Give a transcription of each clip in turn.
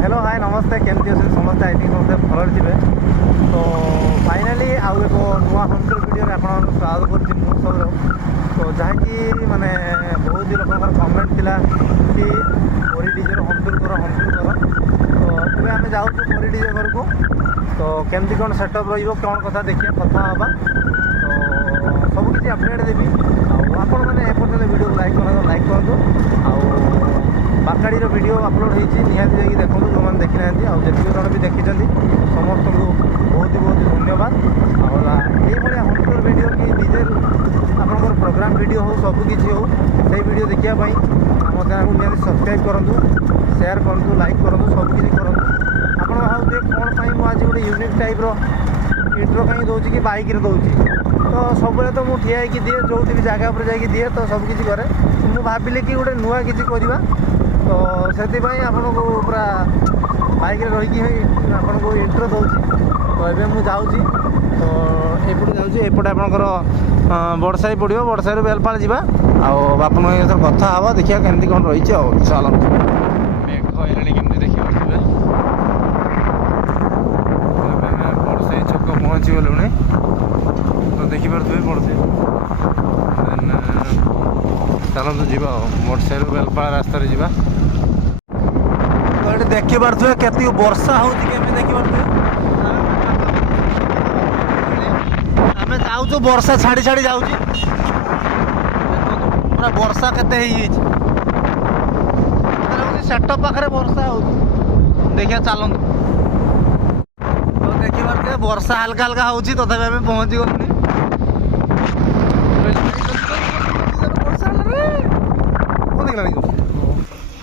Hello hi नमस्ते केमती अच्छे समस्ते आई थिंक समस्ते भल थे। तो फाइनाली आउ एक नुआ होम टूर वीडियो आप स्वागत करुँच मु सब। तो जहाँकि माने बहुत लोक कमेंट थिला कि पुरी डीजे होम टूर कर तो तेज आम जाऊँ पुरी डीजे घर को। तो केमती कौन सेटअप रौन कथा देखिए कथा हाँ। तो सबकि अपडेट देवी आपण मैंने एपर्तंत वीडियो लाइक करूँ बाकाड़ी वीडियो अपलोड होती निहाती जाकि देखो जो मैंने देखी ना जी जन भी देखी समस्त को बहुत बहुत धन्यवाद। आईभा होम टूर वीडियो कि डीजे आपंकर प्रोग्राम वीडियो हो सबकि हो से वीडियो देखापी आम चैनल को निहाती सब्सक्राइब करूँ शेयर करूँ लाइक करूँ सबकि करूँ। आप भावे कौन पाई आज गोटे यूनिक टाइप इंट्रो कहीं दूसरी कि बाइक दूसरी तो सब तो मुझे ठिया दिए जो भी जगह पर जाकि दिए तो सबकि कै मुझे भाविली कि गोटे नुआ किसी करवा। तो से आपन को पूरा बाइक रही आपन को इंट्रो दूसरी। तो ये मुझे जाऊँगी तो एपटे जाऊँगी एपटे आपंकर बड़साई पड़ो बड़साई बेलपाल जा आपन कथा हाँ देखिए केमती कौन रही चल मेघ केमती देखिए बड़साई छक पहुँची गलुणी। तो देखिपे बड़साई चलतु जा बड़साई बेलपाल रास्त जा तो ये देखिपे के वर्षा होमी देखिपे आम जाऊँ वर्षा छाड़ी छाड़ी जाऊँ पूरा वर्षा के सेटअप पाखे वर्षा हो देखिए चलतु। तो देखिपे वर्षा हल्का हल्का हो तथापि आम पहुँची गलुनी।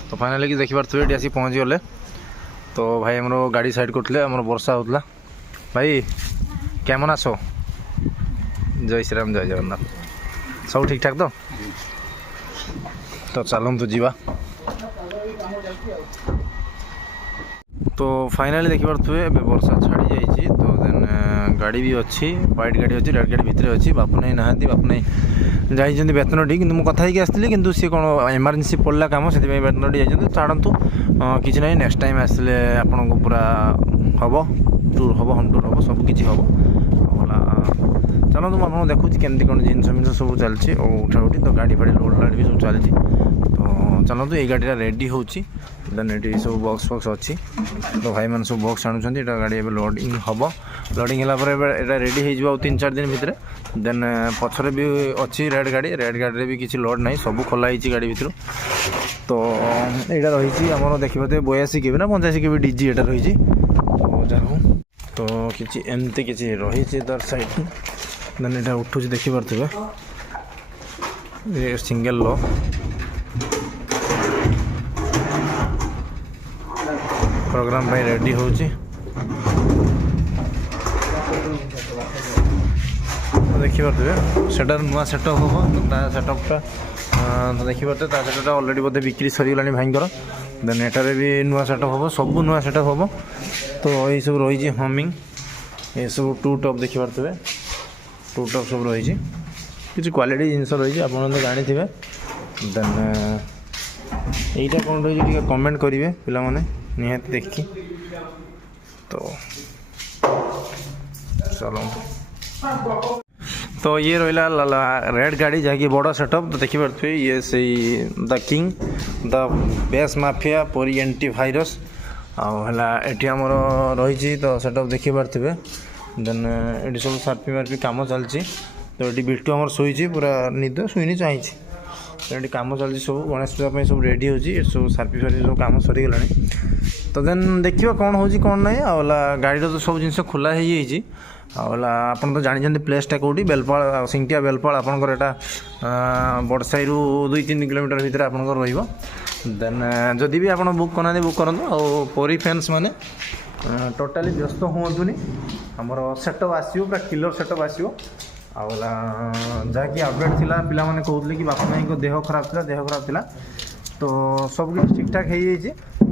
तो फाइनाली देखिपे ये आसी पहुँची गले। तो भाई आम गाड़ी साइड करते आम वर्षा होता भाई केमन आस जय श्री राम जय जगन्नाथ सब ठीक ठाक तो चलतु जीवा। तो फाइनाली देखिपे वर्षा छाड़ी जाइए। तो देन गाड़ी भी अच्छी व्हाइट गाड़ी अच्छी रेड गाड़ी भितर अच्छी बापुनाई ना बापुनाई जाइए बेतनटी कि कथा ही आसती कि सी कौन एमरजेंसी पड़ा कम से बेतनटी जाइए छाड़ू कि ना नेक्स्ट टाइम आसले आपन को पूरा हम टूर हम होम टूर हम सबकि हम चलो मुझे आपको देखुची केमती कौन जिनस मिनस सब चलती उठा उठी। तो गाड़ी फाड़ी लोड लाड भी सब चलती। तो चलतु ये गाड़ी रेडी होची देन ये सब बक्स फक्स अच्छी। तो भाई मैंने सब बक्स आणुंट गाड़ी लोडिंग हम लोडिंग है रेडी हो 3-4 दिन भितर। देन पछरे भी अच्छी रेड गाड़ी भी किसी लोड ना सब खोलाई गाड़ी भर। तो यहाँ रही आम देखिए 82 के ना 85 के डीजी यहाँ रही। तो जाऊँ तो किसी एमती किसी रही तार साइड देन यहाँ उठू देखिपे ये सिंगल लो प्रोग्राम भाई रेडी होची। देखिपे सेटार नुआ सेटअप हम सेटअपटा तो देखिपे सेटअपटा अलरेडी बोधे बिक्री सरीगला भाईंकर। देन एटारे भी नुआ सेटअप हम सब नुआ सेटअप हम। तो ये सब रही हमिंग ये सब टू टॉप देखिपे टू टॉप सब रही किसी क्वालिटी जिनस रही आप जानी थे। देन यहीटा कौन रही कमेंट करेंगे पिला माने निहाती देखी। तो चलो तो ये रहा रेड गाड़ी जहाँकि बड़ सेटअप। तो देखिपे ये से the king the base mafia परी एंटीवायरस आठी आमर रही। तो सेटअप देखिपे देन ये सब सार्पी मार्पी कम चलती। तो ये बिट्टू आमर शोची पूरा निद शुईनी चाहिए। तो ये कम चलती सब गणेश पूजा सब रेडी हो सब सार्पी फार्पी सब कम सरीगला। तो देन देखिए कौन हो कौन ना आला गाड़ी तो सब जिन खोला आला आपन तो जानी प्लेसटा कौटी बेलपाल सिंगटिया बेलपाल आपंकर यहाँ बड़साई 2-3 किलोमीटर भितर आपंकर रही। देन जदि भी आप बुक करना बुक करूँ आ परी फैंस मैंने टोटाली व्यस्त हूँ आमर सेटअप आसो पूरा किलर सेटअप आसो आला जहाँकि अपडेट थिला पिला माने कहते कि बापुनाई को देह खराब थिला। तो सब किसी ठीक ठाक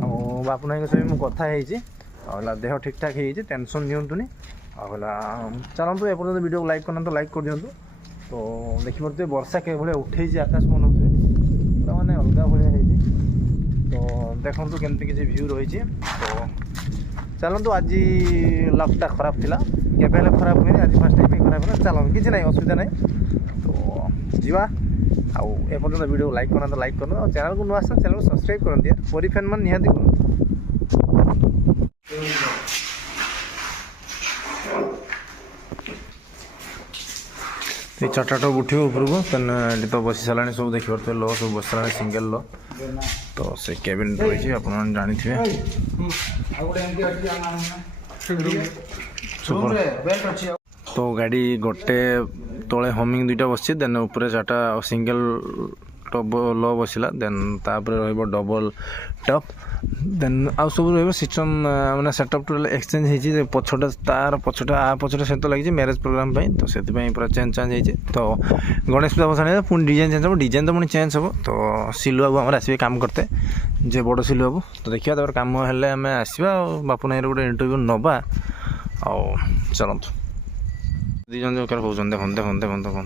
हो बापुनाई सहित मुझे कथा आला देह ठीक ठाक हो टेंशन दिंतुनि आला चलतु एपर्तंत वीडियो को लाइक करना तो लाइक कर दिंतु। तो देखिपे वर्षा के भाई उठे आकाश मन मैंने अलग भाया तो ଦେଖନ୍ତୁ କେମିତି କିଛି ଭ୍ୟୁ ରହିଛି। ତ ଚାଲନ୍ତୁ, ଆଜି ଲକ୍ଟା ଖରାପ ଥିଲା, କେବେ ହେଲେ ଖରାପ ହୁଏନି, ଆଜି ଫାର୍ଷ୍ଟ ଟାଇମ୍ ଖରାପ ହେଲା। ଚାଲନ୍ତୁ, କିଛି ନାହିଁ, ଅସୁବିଧା ନାହିଁ। ତ ଯିବା। ଆଉ ଏପର୍ଯ୍ୟନ୍ତ ଭିଡ଼ିଓ ଲାଇକ୍ କରନ୍ତୁ, ଲାଇକ୍ କରନ୍ତୁ, ଆଉ ଚ୍ୟାନେଲକୁ ନୂଆ ଆସିଲେ ଚ୍ୟାନେଲକୁ ସବସ୍କ୍ରାଇବ୍ କରନ୍ତି। ପରୀ ଫ୍ୟାନ୍ ମାନେ ନିହାତି କରନ୍ତୁ। এই চারটাটা উঠিব উপরକୁ ଦେନ୍ ଏଠି ତ ବସି ସାରିଲାଣି ସବୁ ଦେଖିପାରୁଥିବେ, ଲ ସବୁ ବସି ସାରିଲାଣି, ସିଙ୍ଗଲ ଲ। ତ ସେ କେବିନ୍ ରହିଛି, ଆପଣମାନେ ଜାଣିଥିବେ। ତ ଗାଡ଼ି ଗୋଟେ ତଳେ ହମିଂ ଦୁଇଟା ବସିଛି, ଦେନ୍ ଉପରେ ଚାରିଟା ସିଙ୍ଗଲ ଟପ୍ ଲ ବସିଲା, ଦେନ୍ ତାପରେ ରହିବ ଡବଲ୍ ଟପ୍, ଦେନ୍ ଆଉ ସବୁ ରହିବ ସିଷ୍ଟମ୍ ମାନେ ସେଟଅପ୍ ଟୋଟାଲ୍ ଏକ୍ସଚେଞ୍ଜ ହେଇଛି। ପଛଟା ତାର ପଛଟା ପଛଟା ସହିତ ଲାଗିଛି ମ୍ୟାରେଜ୍ ପ୍ରୋଗ୍ରାମ୍ ପାଇଁ, ତ ସେଥିପାଇଁ ପୁରା ଚେଞ୍ଜ ହେଇଛି। ତ ଗଣେଶ ପୂଜା ଭସାଣି ପୁଣି ଡିଜାଇନ୍ ଚେଞ୍ଜ ହେବ, ଡିଜାଇନ୍ ତ ପୁଣି ଚେଞ୍ଜ ହେବ। ତ ସିଲୁ ବାବୁ ଆମର ଆସିବେ କାମ କରତେ, ଯେ ବଡ଼ ସିଲୁ ବାବୁ। ତ ଦେଖିବା, ତାପରେ କାମ ହେଲେ ଆମେ ଆସିବା ଆଉ ବାପୁ ନାଇଁର ଗୋଟେ ଇଣ୍ଟରଭ୍ୟୁ ନେବା। ଆଉ ଚାଲନ୍ତୁ, ଦୁଇ ଜଣ ଯୋଉ ହେଉଛନ୍ତି, ଦେଖନ୍ତୁ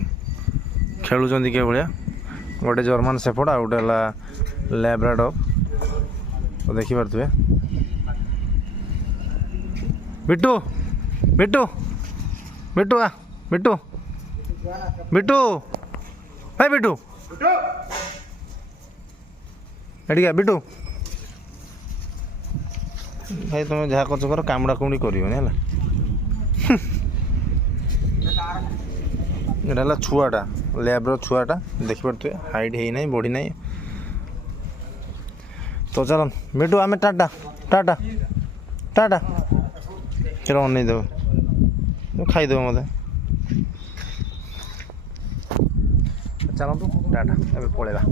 ଖେଳୁଛନ୍ତି କିଏ ଭଳିଆ। ଗୋଟେ ଜର୍ମାନ ସେଫର୍ଡ, ଆଉ ଗୋଟେ ହେଲା ଲ୍ୟାବ୍ରାଡର୍। ତ ଦେଖିପାରୁଥିବେ। ବିଟୁ ବିଟୁ ବିଟୁ ଆ ବିଟୁ ବିଟୁ ଭାଇ ବିଟୁ ଏଠିକା ବିଟୁ ଭାଇ, ତୁମେ ଯାହା କରୁଛ କର, କାମୁଡ଼ା କୁମୁଡ଼ି କରିବନି ହେଲା। ଏଇଟା ହେଲା ଛୁଆଟା, ଲ୍ୟାବ୍ର ଛୁଆଟା, ଦେଖିପାରୁଥିବେ। ହାଇଟ୍ ହେଇନାହିଁ, ବଢ଼ି ନାହିଁ। ତ ଚାଲ ବିଟୁ, ଆମେ ଟାଟା ଟାଟା ଟାଟା। ସେଟା ଅନେଇଦେବ, ଖାଇଦେବ ମୋତେ। ଚାଲନ୍ତୁ ଟାଟା, ଏବେ ପଳେଇବା।